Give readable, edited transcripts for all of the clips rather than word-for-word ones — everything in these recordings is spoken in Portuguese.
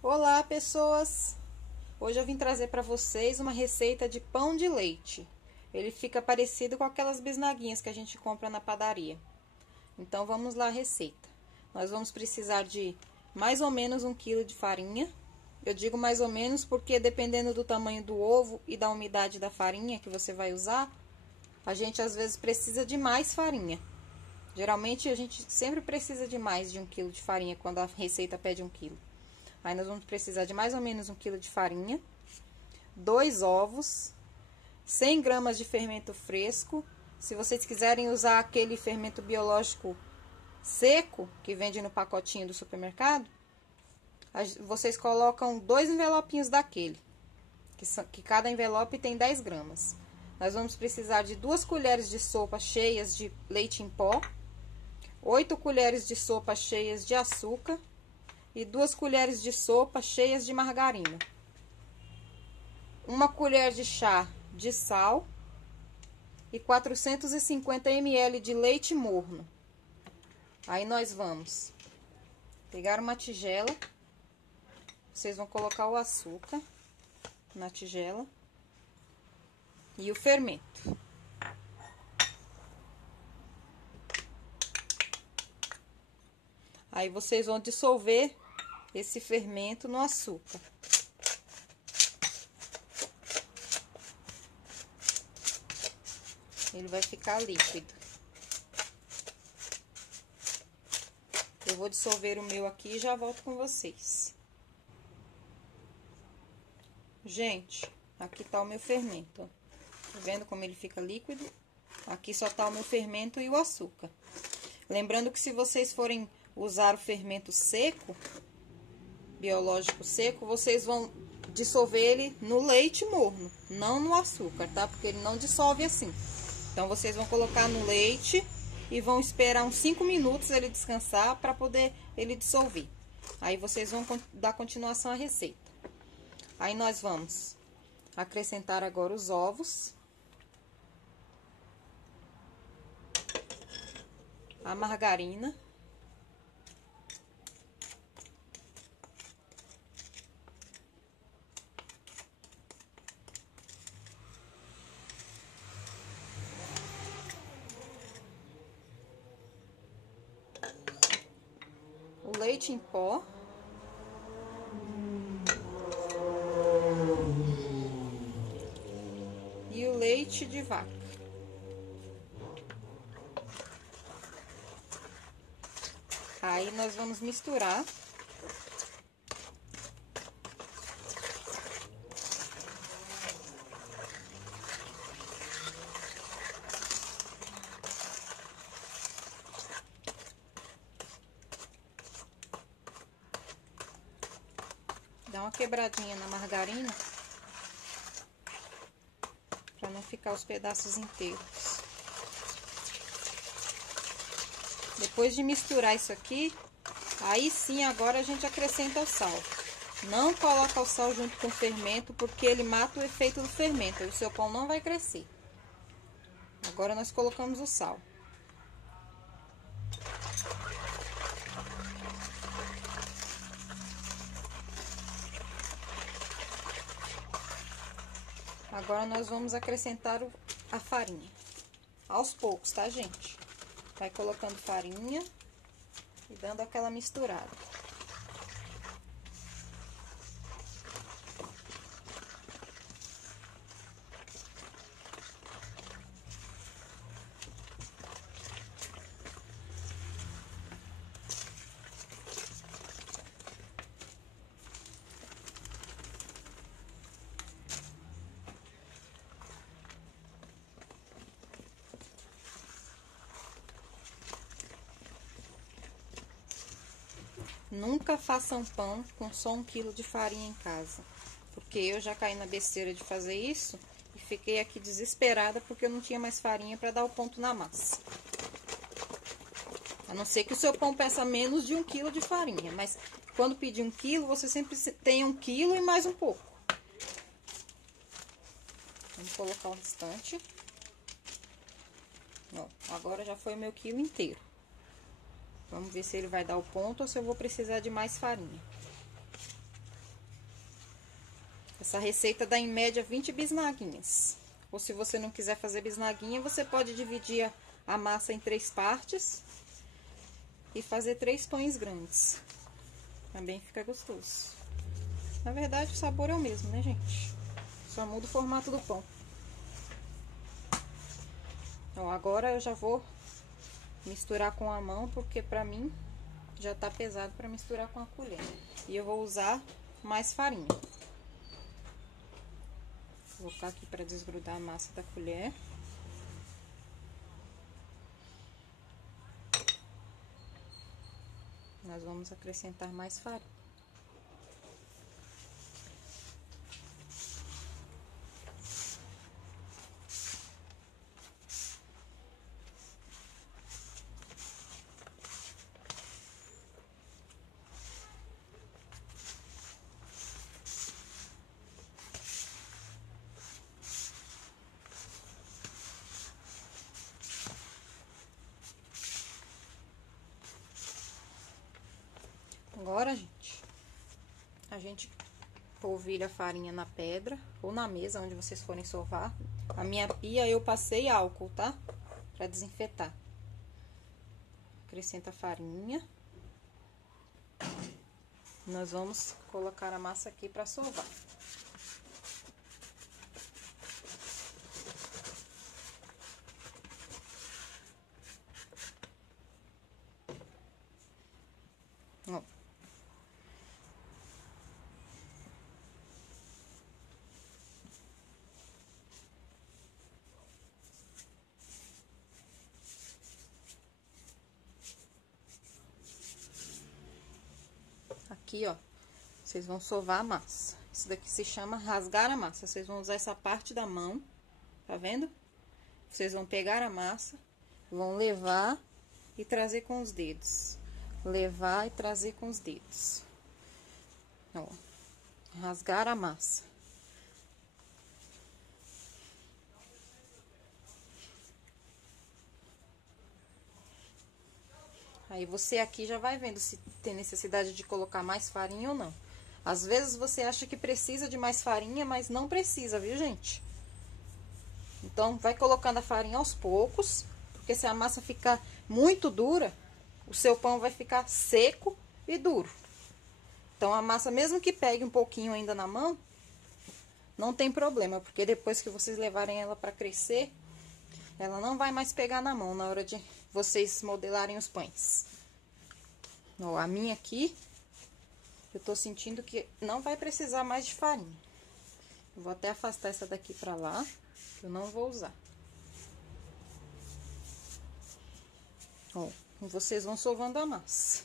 Olá, pessoas! Hoje eu vim trazer para vocês uma receita de pão de leite. Ele fica parecido com aquelas bisnaguinhas que a gente compra na padaria. Então vamos lá a receita. Nós vamos precisar de mais ou menos 1 kg de farinha. Eu digo mais ou menos porque dependendo do tamanho do ovo e da umidade da farinha que você vai usar, a gente às vezes precisa de mais farinha. Geralmente a gente sempre precisa de mais de 1 kg de farinha quando a receita pede 1 kg. Aí nós vamos precisar de mais ou menos 1 kg de farinha, 2 ovos, 100 gramas de fermento fresco. Se vocês quiserem usar aquele fermento biológico seco, que vende no pacotinho do supermercado, vocês colocam 2 envelopinhos daquele, que cada envelope tem 10 gramas. Nós vamos precisar de 2 colheres de sopa cheias de leite em pó, 8 colheres de sopa cheias de açúcar, e 2 colheres de sopa cheias de margarina, 1 colher de chá de sal e 450 ml de leite morno. Aí nós vamos pegar uma tigela, vocês vão colocar o açúcar na tigela e o fermento. Aí vocês vão dissolver esse fermento no açúcar. Ele vai ficar líquido. Eu vou dissolver o meu aqui e já volto com vocês. Gente, aqui tá o meu fermento, ó. Tá vendo como ele fica líquido? Aqui só tá o meu fermento e o açúcar. Lembrando que se vocês forem usar o fermento seco, biológico seco, vocês vão dissolver ele no leite morno, não no açúcar, tá? Porque ele não dissolve assim. Então, vocês vão colocar no leite e vão esperar uns 5 minutos ele descansar para poder ele dissolver. Aí, vocês vão dar continuação à receita. Aí, nós vamos acrescentar agora os ovos, a margarina, o leite em pó e o leite de vaca. Aí nós vamos misturar. Dá uma quebradinha na margarina para não ficar os pedaços inteiros. Depois de misturar isso aqui, aí sim agora a gente acrescenta o sal. Não coloca o sal junto com o fermento, porque ele mata o efeito do fermento. O seu pão não vai crescer. Agora nós colocamos o sal. Agora nós vamos acrescentar a farinha. Aos poucos, tá, gente? Vai colocando farinha e dando aquela misturada. Nunca façam pão com só 1 kg de farinha em casa, porque eu já caí na besteira de fazer isso e fiquei aqui desesperada porque eu não tinha mais farinha para dar o ponto na massa. A não ser que o seu pão peça menos de 1 kg de farinha, mas quando pedir 1 kg, você sempre tem 1 kg e mais um pouco. Vamos colocar o restante. Ó, agora já foi o meu quilo inteiro. Vamos ver se ele vai dar o ponto ou se eu vou precisar de mais farinha. Essa receita dá em média 20 bisnaguinhas. Ou se você não quiser fazer bisnaguinha, você pode dividir a massa em 3 partes e fazer 3 pães grandes. Também fica gostoso. Na verdade, o sabor é o mesmo, né, gente? Só muda o formato do pão. Ó, agora eu já vou misturar com a mão, porque pra mim já tá pesado pra misturar com a colher. E eu vou usar mais farinha. Vou colocar aqui pra desgrudar a massa da colher. Nós vamos acrescentar mais farinha. Agora, a gente polvilha a farinha na pedra ou na mesa onde vocês forem sovar. A minha pia eu passei álcool, tá? Pra desinfetar. Acrescenta a farinha. Nós vamos colocar a massa aqui pra sovar. Ó. Aqui, ó, vocês vão sovar a massa. Isso daqui se chama rasgar a massa. Vocês vão usar essa parte da mão, tá vendo? Vocês vão pegar a massa, vão levar e trazer com os dedos. Levar e trazer com os dedos. Ó, rasgar a massa. Aí você aqui já vai vendo se tem necessidade de colocar mais farinha ou não. Às vezes você acha que precisa de mais farinha, mas não precisa, viu, gente? Então, vai colocando a farinha aos poucos, porque se a massa ficar muito dura, o seu pão vai ficar seco e duro. Então, a massa, mesmo que pegue um pouquinho ainda na mão, não tem problema, porque depois que vocês levarem ela para crescer, ela não vai mais pegar na mão na hora de vocês modelarem os pães. Ó, a minha aqui, eu tô sentindo que não vai precisar mais de farinha. Eu vou até afastar essa daqui pra lá, que eu não vou usar. Ó, vocês vão sovando a massa.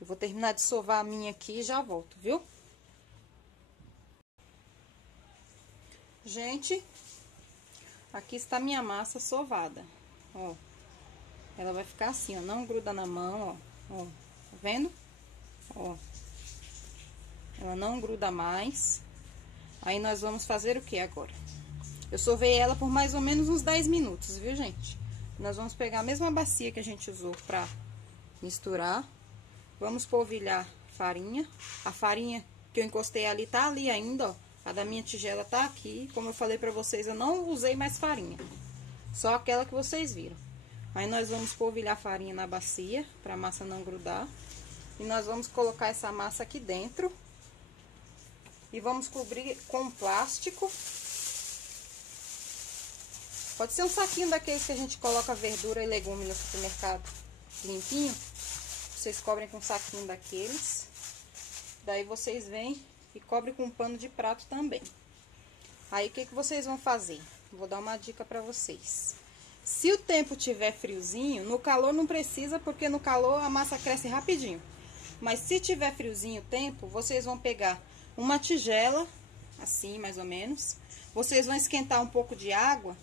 Eu vou terminar de sovar a minha aqui e já volto, viu? Gente, aqui está minha massa sovada, ó. Ela vai ficar assim, ó, não gruda na mão, ó, tá vendo? Ó, ela não gruda mais. Aí, nós vamos fazer o que agora? Eu sovei ela por mais ou menos uns 10 minutos, viu, gente? Nós vamos pegar a mesma bacia que a gente usou pra misturar. Vamos polvilhar farinha. A farinha que eu encostei ali tá ali ainda, ó. A da minha tigela tá aqui. Como eu falei pra vocês, eu não usei mais farinha. Só aquela que vocês viram. Aí, nós vamos polvilhar a farinha na bacia, pra massa não grudar. E nós vamos colocar essa massa aqui dentro. E vamos cobrir com plástico. Pode ser um saquinho daqueles que a gente coloca verdura e legume no supermercado, limpinho. Vocês cobrem com um saquinho daqueles. Daí, vocês vêm e cobrem com um pano de prato também. Aí, o que vocês vão fazer? Vou dar uma dica pra vocês. Se o tempo tiver friozinho, no calor não precisa, porque no calor a massa cresce rapidinho. Mas se tiver friozinho o tempo, vocês vão pegar uma tigela, assim mais ou menos. Vocês vão esquentar um pouco de água,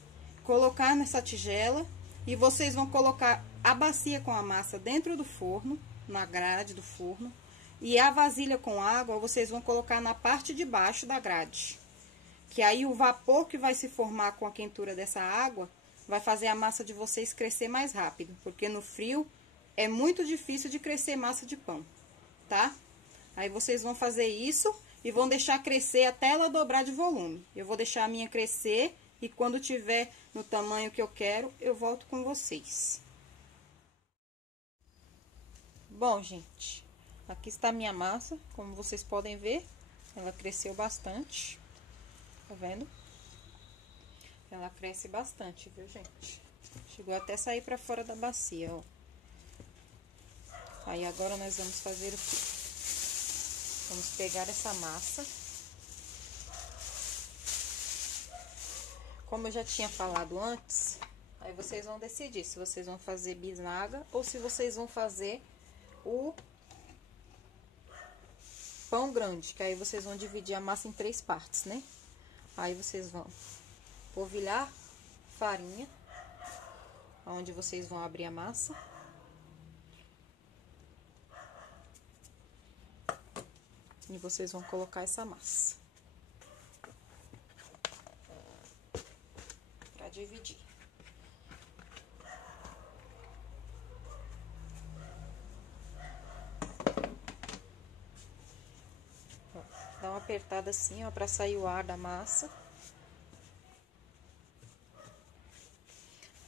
colocar nessa tigela e vocês vão colocar a bacia com a massa dentro do forno, na grade do forno. E a vasilha com água vocês vão colocar na parte de baixo da grade. Que aí o vapor que vai se formar com a quentura dessa água vai fazer a massa de vocês crescer mais rápido, porque no frio é muito difícil de crescer massa de pão, tá? Aí vocês vão fazer isso e vão deixar crescer até ela dobrar de volume. Eu vou deixar a minha crescer e quando tiver no tamanho que eu quero, eu volto com vocês. Bom, gente, aqui está a minha massa, como vocês podem ver, ela cresceu bastante, tá vendo? Ela cresce bastante, viu, gente? Chegou até sair pra fora da bacia, ó. Aí agora nós vamos fazer o quê? Vamos pegar essa massa. Como eu já tinha falado antes, aí vocês vão decidir se vocês vão fazer bisnaga ou se vocês vão fazer o pão grande, que aí vocês vão dividir a massa em 3 partes, né? Aí vocês vão polvilhar farinha, onde vocês vão abrir a massa. E vocês vão colocar essa massa para dividir. Dá uma apertada assim, ó, para sair o ar da massa.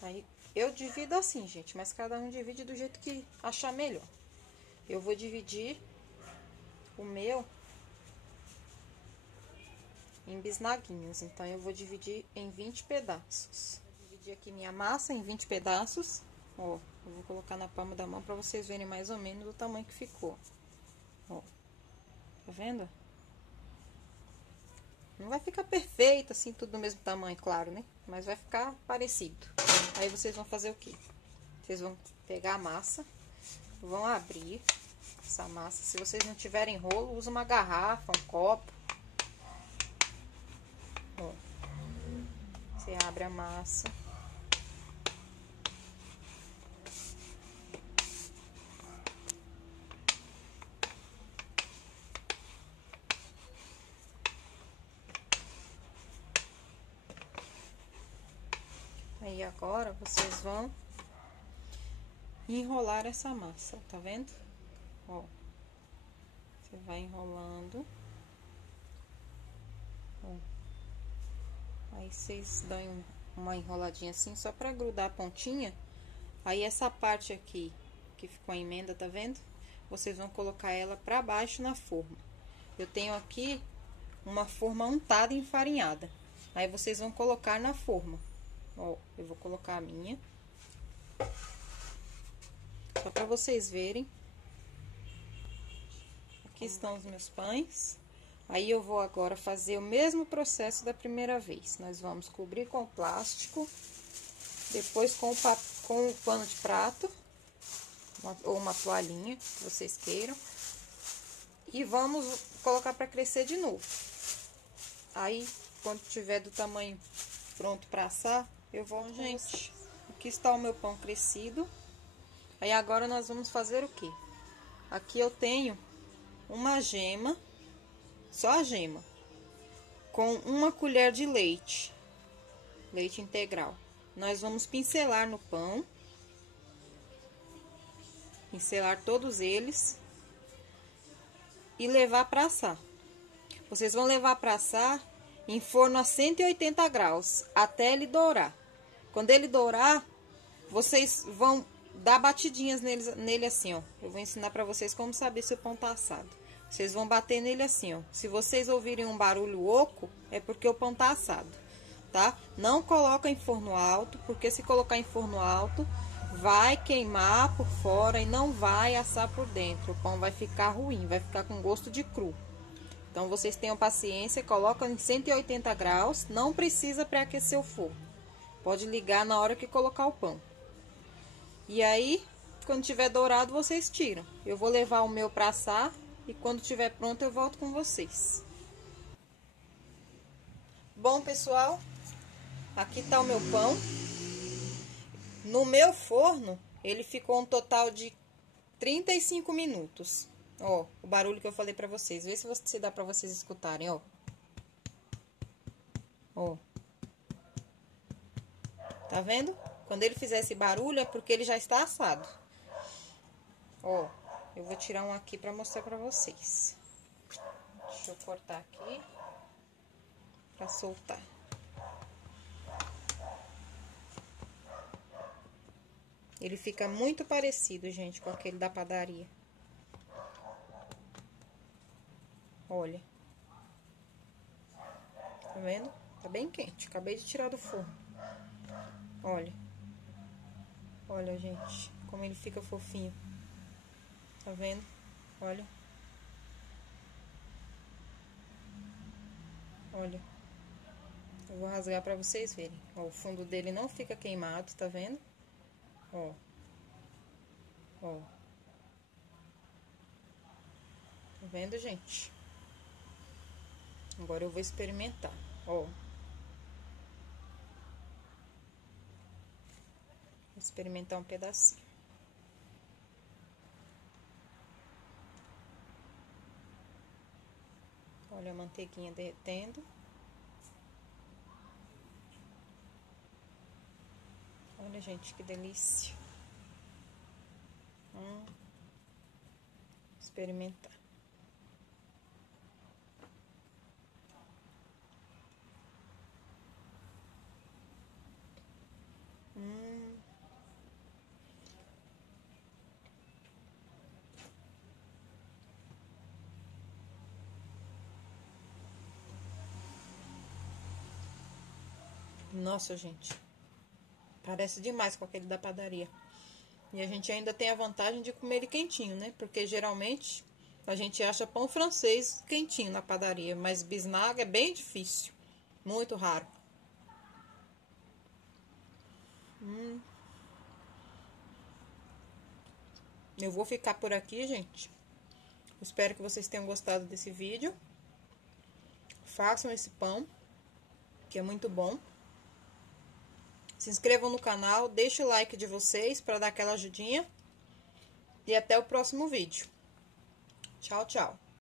Aí eu divido assim, gente, mas cada um divide do jeito que achar melhor. Eu vou dividir o meu em bisnaguinhos, então eu vou dividir em 20 pedaços. Vou dividir aqui minha massa em 20 pedaços, ó, eu vou colocar na palma da mão para vocês verem mais ou menos o tamanho que ficou, ó, tá vendo? Não vai ficar perfeito assim, tudo do mesmo tamanho, claro, né? Mas vai ficar parecido. Aí vocês vão fazer o quê? Vocês vão pegar a massa, vão abrir essa massa. Se vocês não tiverem rolo, usa uma garrafa, um copo. Ó, você abre a massa. Aí agora vocês vão enrolar essa massa, tá vendo? Ó, você vai enrolando. Ó. Aí vocês dão uma enroladinha assim, só pra grudar a pontinha. Aí essa parte aqui, que ficou a emenda, tá vendo? Vocês vão colocar ela pra baixo na forma. Eu tenho aqui uma forma untada e enfarinhada. Aí vocês vão colocar na forma. Ó, eu vou colocar a minha. Só pra vocês verem. Aqui estão os meus pães. Aí eu vou agora fazer o mesmo processo da primeira vez. Nós vamos cobrir com plástico, depois com o pano de prato, ou uma toalhinha, que vocês queiram. E vamos colocar para crescer de novo. Aí, quando tiver do tamanho pronto para assar, eu vou... Gente, aqui está o meu pão crescido. Aí agora nós vamos fazer o quê? Aqui eu tenho uma gema, só a gema, com 1 colher de leite integral. Nós vamos pincelar no pão, pincelar todos eles e levar para assar. Vocês vão levar para assar em forno a 180 graus, até ele dourar. Quando ele dourar, vocês vão dar batidinhas nele assim, ó. Eu vou ensinar para vocês como saber se o pão tá assado. Vocês vão bater nele assim, ó. Se vocês ouvirem um barulho oco, é porque o pão tá assado, tá? Não coloca em forno alto, porque se colocar em forno alto, vai queimar por fora e não vai assar por dentro. O pão vai ficar ruim, vai ficar com gosto de cru. Então, vocês tenham paciência, colocam em 180 graus, não precisa pré-aquecer o forno. Pode ligar na hora que colocar o pão. E aí, quando tiver dourado, vocês tiram. Eu vou levar o meu para assar e quando tiver pronto eu volto com vocês. Bom, pessoal, aqui tá o meu pão. No meu forno, ele ficou um total de 35 minutos. Ó, o barulho que eu falei pra vocês. Vê se dá pra vocês escutarem, ó. Ó. Tá vendo? Quando ele fizer esse barulho é porque ele já está assado. Ó, eu vou tirar um aqui pra mostrar pra vocês. Deixa eu cortar aqui pra soltar. Ele fica muito parecido, gente, com aquele da padaria. Olha. Tá vendo? Tá bem quente. Acabei de tirar do forno. Olha. Olha, gente, como ele fica fofinho. Tá vendo? Olha. Olha. Eu vou rasgar pra vocês verem. Ó, o fundo dele não fica queimado, tá vendo? Ó. Ó. Tá vendo, gente? Agora eu vou experimentar. Ó. Vou experimentar um pedacinho. Olha a manteiguinha derretendo. Olha, gente, que delícia. Experimentar. Nossa, gente. Parece demais com aquele da padaria. E a gente ainda tem a vantagem de comer ele quentinho, né? Porque geralmente a gente acha pão francês quentinho na padaria. Mas bisnaga é bem difícil. Muito raro. Eu vou ficar por aqui, gente. Espero que vocês tenham gostado desse vídeo. Façam esse pão, que é muito bom. Se inscrevam no canal, deixem o like de vocês para dar aquela ajudinha. E até o próximo vídeo. Tchau, tchau.